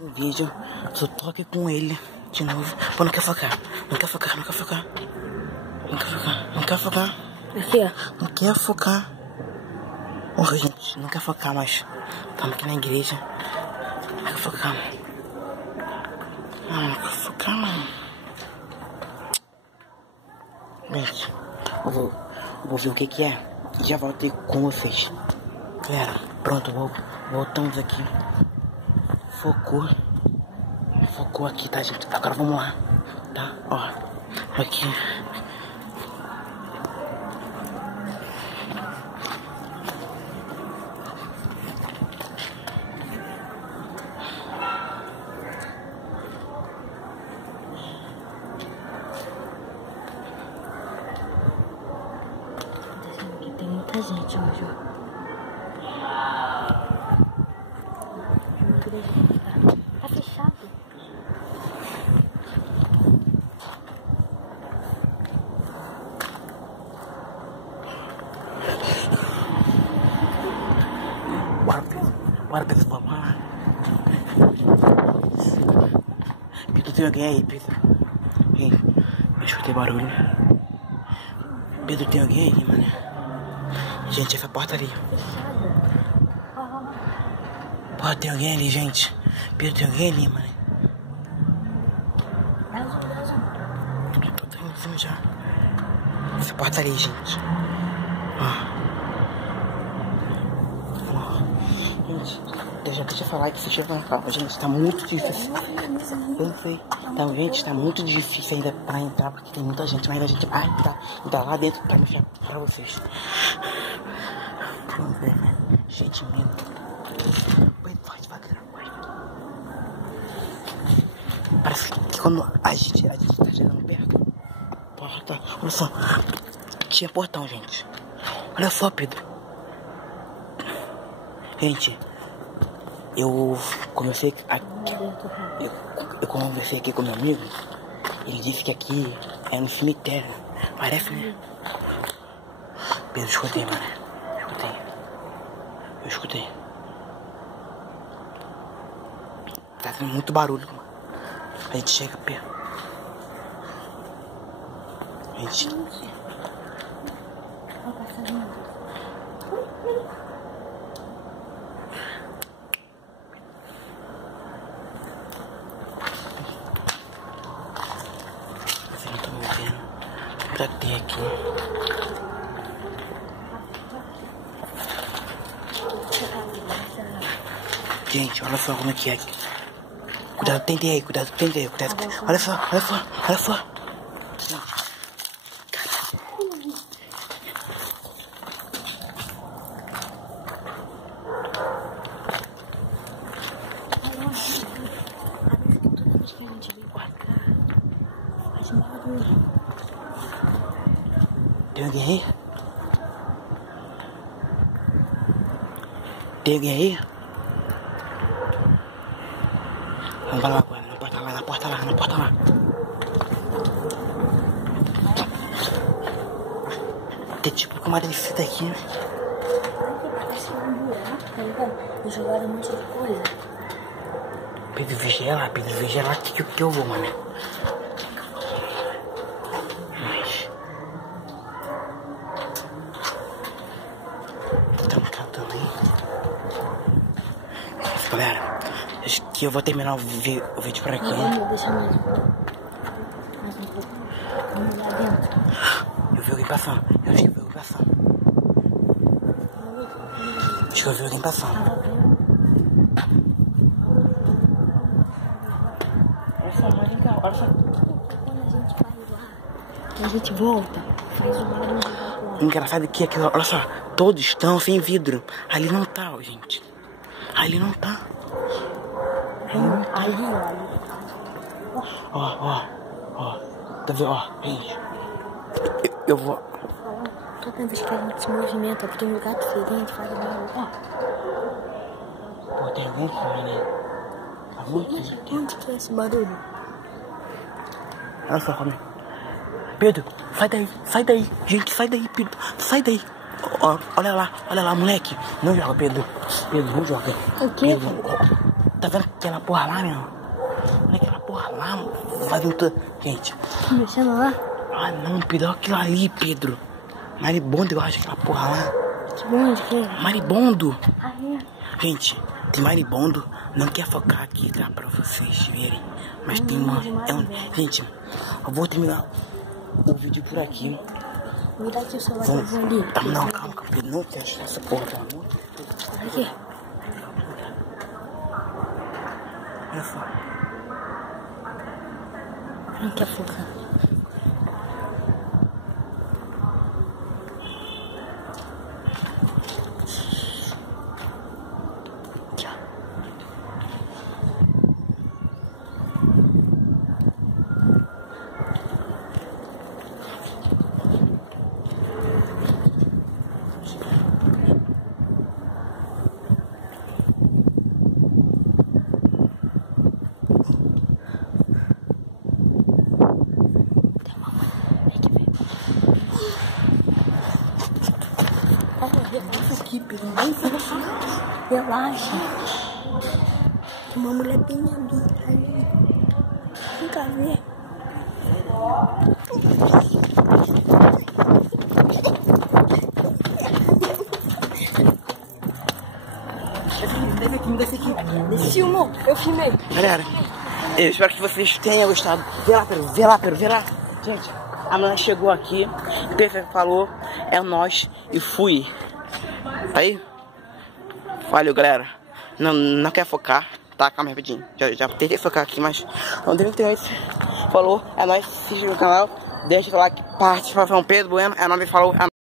No vídeo, só tô aqui com ele de novo. Pô, não quer focar. Não quer focar, não quer focar. Não quer focar, não quer focar. O quê? Não quer focar. Ô, gente, não quer focar, mas estamos aqui na igreja. Não quer focar. Não quer focar, mano. Gente, eu vou ver o que é. Já voltei com vocês. Galera, pronto, voltamos aqui. Focou aqui, tá, gente? Agora vamos lá, tá? Ó, aqui. Tem muita gente hoje, ó. Tá fechado. Bora, Pedro, vamos lá. Pedro, tem alguém aí, Pedro? Ei, eu escutei barulho. Pedro, tem alguém aí, mano? Gente, essa porta ali. Porra, tem alguém ali, gente. Pedro, tem alguém ali, mano. Tô indo em cima já. Essa porta ali, gente. Ó. Gente, deixa eu falar que se tiver uma calma, gente, tá muito difícil. Eu sei. Então, gente, tá muito difícil ainda pra entrar, porque tem muita gente, mas a gente vai entrar lá dentro pra mostrar pra vocês. Vamos ver, né? Gente, mesmo. Vai devagar, vai. Parece que quando a gente tá chegando perto. Porta, olha só. Tinha portão, gente. Olha só, Pedro. Gente, eu conversei aqui com meu amigo. Ele disse que aqui é no cemitério. Parece, né? Pedro, escutei, mano. Eu escutei. Tá tendo muito barulho, mano. A gente chega perto. A gente... Vocês não estão me vendo. Pra ter aqui. Gente, olha só como é que é. Cuidado, tentei aí, cuidado. Olha só. Tem alguém aí? Vamos lá com ela, na porta lá. Tem tipo uma descida aqui, né? Parece um buraco, tá ligado? E jogaram um monte de coisa. Pedro, vigia lá, que eu vou, mano. Mas... trancado também. Galera, acho que eu vou terminar o vídeo por aqui. Vamos deixar mais um pouco. Vamos lá dentro. Eu vi alguém passando. Acho que eu vi alguém passando. Olha só, olha cá, olha só. Quando a gente vai lá, a gente volta, faz o barulho. Engraçado que aqui, olha só, todos estão sem vidro. Ali não tá, ó, gente. Ali não tá. Ali. Ó. Tá vendo? Ó, gente. Eu vou... Toda vez que a gente se movimenta, porque um lugar diferente faz barulho. Pô, tem alguém aqui, né? Tá muito gente. Onde que é esse barulho? Olha só como é. Pedro, sai daí. Gente, sai daí, Pedro. Sai daí. Ó, olha lá, moleque. Não joga, Pedro. Não joga. O quê? Pedro, Tá vendo aquela porra lá, meu? Olha aquela porra lá, mano. Vai vir toda... Gente. Tá mexendo lá? Ah, não, Pedro. Olha aquilo ali, Pedro. Maribondo, eu acho, aquela porra lá. Que bom, de quê? Maribondo. Ah, é? Gente, tem maribondo. Não quer focar aqui, tá? Pra vocês verem. Mas tem uma... Gente, eu vou terminar o vídeo por aqui. Me dá aqui o celular que eu vou ali. Tá, não, calma, Pedro. Não quero achar essa porra, pelo amor de Deus. Aqui. Olha só. Não quer focar. Aqui, ó. Relaxa aqui, Pedro. Relaxa. Tem uma mulher bem ali. Vem cá ver. Desce aqui. Esse filmou, eu filmei. Galera, eu espero que vocês tenham gostado. Vê lá, Pedro. Vê lá, Pedro. Vê lá. Gente, a mulher chegou aqui. O que você falou é nóis e fui. Aí, valeu, galera. Não quer focar, tá? Calma rapidinho. Já tentei focar aqui, mas não deu internet. Falou, é nóis. Se inscreva no canal, deixa o like, participação Pedro Bueno. É nóis, falou, é nóis.